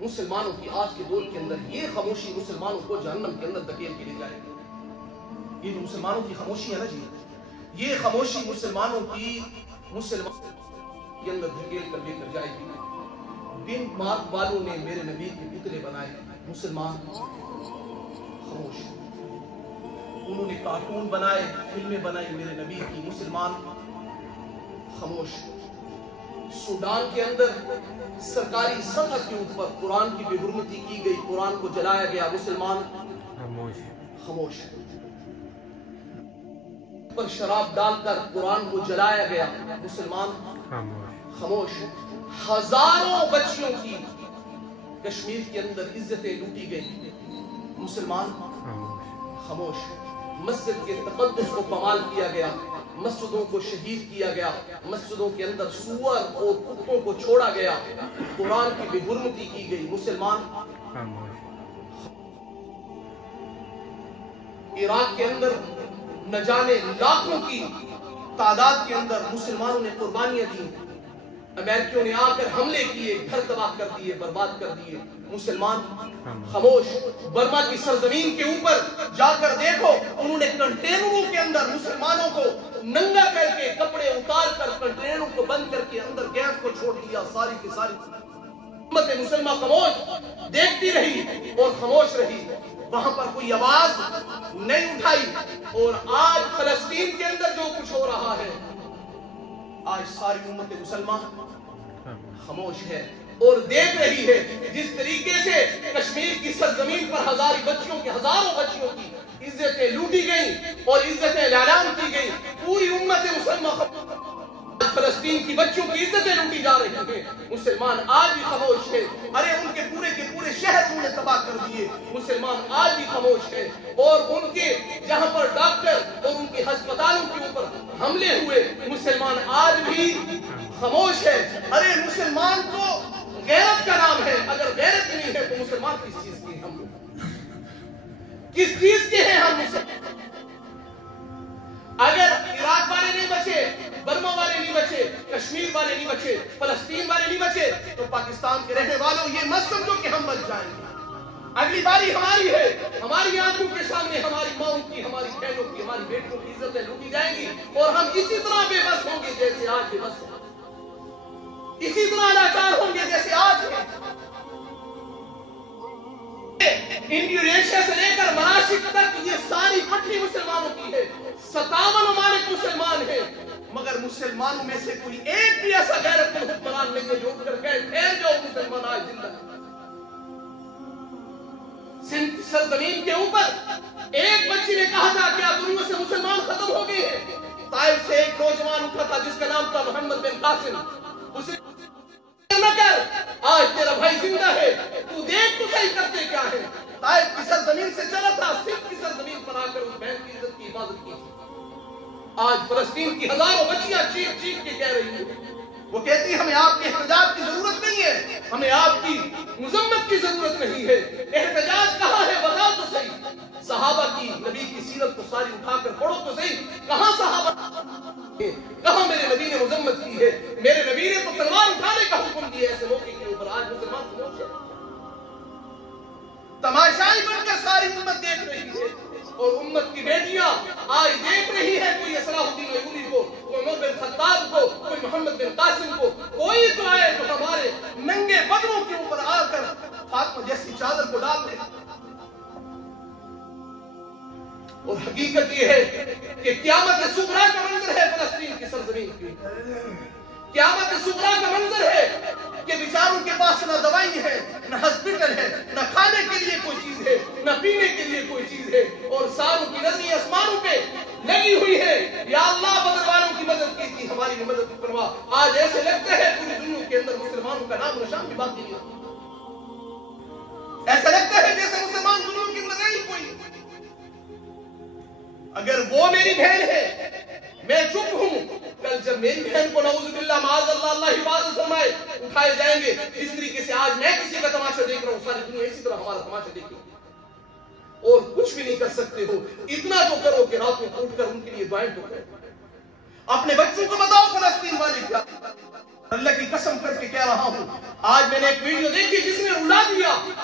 مسلمانوں کی آج کے دور کے اندر یہ خاموشی مسلمانوں کو جہنم کے اندر دھکیل کے لے جائے گی. یہ جو مسلمانوں کی خاموشی ہے نا جی، یہ خاموشی مسلمانوں کے اندر دھکیل کر لے کر جائے گی. بن مارک والوں نے میرے نبی کے پتلے بنائے، مسلمان خاموش. انہوں نے کارٹون بنائے، فلمیں بنائی میرے نبی کی، مسلمان خاموش. سوڈان کے اندر سرکاری سطح کے اوپر قرآن کی بے حرمتی کی گئی، قرآن کو جلایا گیا، مسلمان خاموش. پر شراب ڈال کر قرآن کو جلایا گیا، مسلمان خاموش. ہزاروں بچیوں کی کشمیر کے اندر عزتیں لوٹی گئی، مسلمان خاموش. مسجد کے تقدس کو پامال کیا گیا، مسجدوں کو شہید کیا گیا، مسجدوں کے اندر سور اور کتوں کو چھوڑا گیا، قرآن کی بے حرمتی کی گئی، مسلمان. عراق کے اندر نہ جانے لاکھوں کی تعداد کے اندر مسلمانوں نے قربانیاں دی. امریکیوں نے آ کر حملے کیے، گھر تباہ کر دیے، برباد کر دیے، مسلمان خاموش. برما کی سرزمین کے اوپر جا کر دیکھو، انہوں نے کنٹینروں کے اندر مسلمانوں کو ننگا کر کے، کپڑے اتار کر کنٹینروں کو بند کر کے اندر گیس کو چھوڑ دیا. ساری کی ساری امت مسلمہ خاموش دیکھتی رہی اور خاموش رہی، وہاں پر کوئی آواز نہیں اٹھائی. اور آج فلسطین کے اندر جو کچھ ہو رہا ہے، آج ساری امت مسلمہ خاموش ہے اور دیکھ رہی ہے. جس طریقے سے کشمیر کی سرزمین پر ہزاروں بچیوں کی عزتیں لوٹی گئیں اور عزتیں اعلان کی گئیں، پوری امت مسلمہ فلسطین کی بچیوں کی عزتیں لوٹی جا رہی ہیں، مسلمان آج بھی خاموش ہے. ارے ان کے پورے شہر انہوں نے تباہ کر دیے، مسلمان آج بھی خاموش ہے. اور ان کے جہاں پر ڈاکٹر اور ان کے ہسپتالوں کے اوپر حملے ہوئے، مسلمان آج بھی خاموش ہے. ارے مسلمان تو غیرت کا نام ہے، اگر غیرت نہیں ہے تو مسلمان کس چیز کے ہیں؟ ہم کس چیز کے ہیں ہم مسلمان؟ اگر عراق والے نہیں بچے، برما والے نہیں بچے، کشمیر والے نہیں بچے، فلسطین والے نہیں بچے، تو پاکستان کے رہنے والوں یہ مت سمجھو کہ ہم بچ جائیں گے. اگلی باری ہماری ہے، ہماری آنکھوں کے سامنے ہماری ماؤں کی، ہماری بہنوں کی، ہماری بیٹوں کی عزتیں لوٹی جائیں گی اور ہم اسی طرح بے بس ہوں گے جیسے آج بے بس ہیں، اسی طرح لاچار ہوں گے جیسے آج ہیں. انڈونیشیا سے لے کر ملائیشیا تک یہ ساری پٹی مسلمانوں کی ہے. 57 ممالک مسلمان ہیں، مگر مسلمانوں میں سے کوئی ایک بھی ایسا غیرت مند حکمران نہیں ہے جو اٹھ کر کہے ٹھہر جاؤ مسلمان آج زندہ. سرزمین کے اوپر ایک بچی نے کہا تھا کیا دنیا سے مسلمان ختم ہو گئے ہیں؟ طائف سے ایک نوجوان اٹھا تھا جس کا نام تھا محمد بن قاسم. اسے نہ کر، آج تیرا بھائی زندہ ہے، تو دیکھ تو صحیح کرتے کیا ہے. طائف کی سرزمین سے چلا تھا، سندھ کی سرزمین پر آ کر اس بہن کی عزت کی حفاظت کی. آج فلسطین کی ہزاروں بچیاں چیخ چیخ کے کہہ رہی ہیں، وہ کہتی ہمیں آپ کے احتجاج کی ضرورت نہیں ہے، ہمیں آپ کی مذمت کی ضرورت نہیں ہے. احتجاج کہاں ہے بتاؤ تو صحیح. صحابہ کی، نبی کی سیرت کو ساری اٹھا کر پڑھو تو صحیح، کہاں صحابہ، کہاں میرے نبی نے مذمت کی ہے؟ میرے نبی نے تو تلوار اٹھانے کا حکم دیا ایسے موقع کے اوپر. آج مسلمان خاموش ہے، تماشائی بن کر ساری امت دیکھ رہی ہے. اور امت کی بیٹیاں آج دیکھ رہی ہے، کوئی صلاح الدین ایوبی کو، کوئی عمر بن خطاب کو، کوئی محمد بن قاسم کو، کوئی تو آئے تو ہمارے ننگے بدنوں کے اوپر آ کر فاطمہ جیسی چادر کو ڈال دے. اور حقیقت یہ ہے کہ قیامت صغریٰ کا منظر ہے فلسطین کی سرزمین کی. قیامت صغریٰ کا منظر ہے کہ بیچاروں کے پاس نہ دوائی ہے، نہ ہسپتال ہے، نہ کھانے کے لیے کوئی چیز ہے، نہ پینے کے لیے کوئی چیز ہے، اور ساروں کی نظریں آسمانوں پہ لگی ہوئی ہے. یا اللہ بدر والوں کی مدد کی تھی، ہماری بھی مدد فرما. آج ایسے لگتا ہے پوری دنیا کے اندر مسلمانوں کا نام نشان بھی باقی نہیں. ایسا لگتا ہے جیسے مسلمان دنیا کے اندر نہیں کوئی. اگر وہ میری بہن ہے میں چپ ہوں، کل جب میری بہن کو نعوذ باللہ معاذ اللہ اللہ حفاظت فرمائے اٹھائے جائیں گے. اس طریقے سے آج میں کسی کا تماشا دیکھ رہا ہوں، ساری دنیا اسی طرح ہمارا تماشا دیکھ رہی ہے اور کچھ بھی نہیں کر سکتے ہو. اتنا تو کرو کہ راتوں کو اٹھ کر ان کے لیے دعائیں تو کرو. اپنے بچوں کو بتاؤ فلسطین والے کیا. اللہ کی قسم کر کے کہہ رہا ہوں، آج میں نے ایک ویڈیو دیکھی جس میں اولاد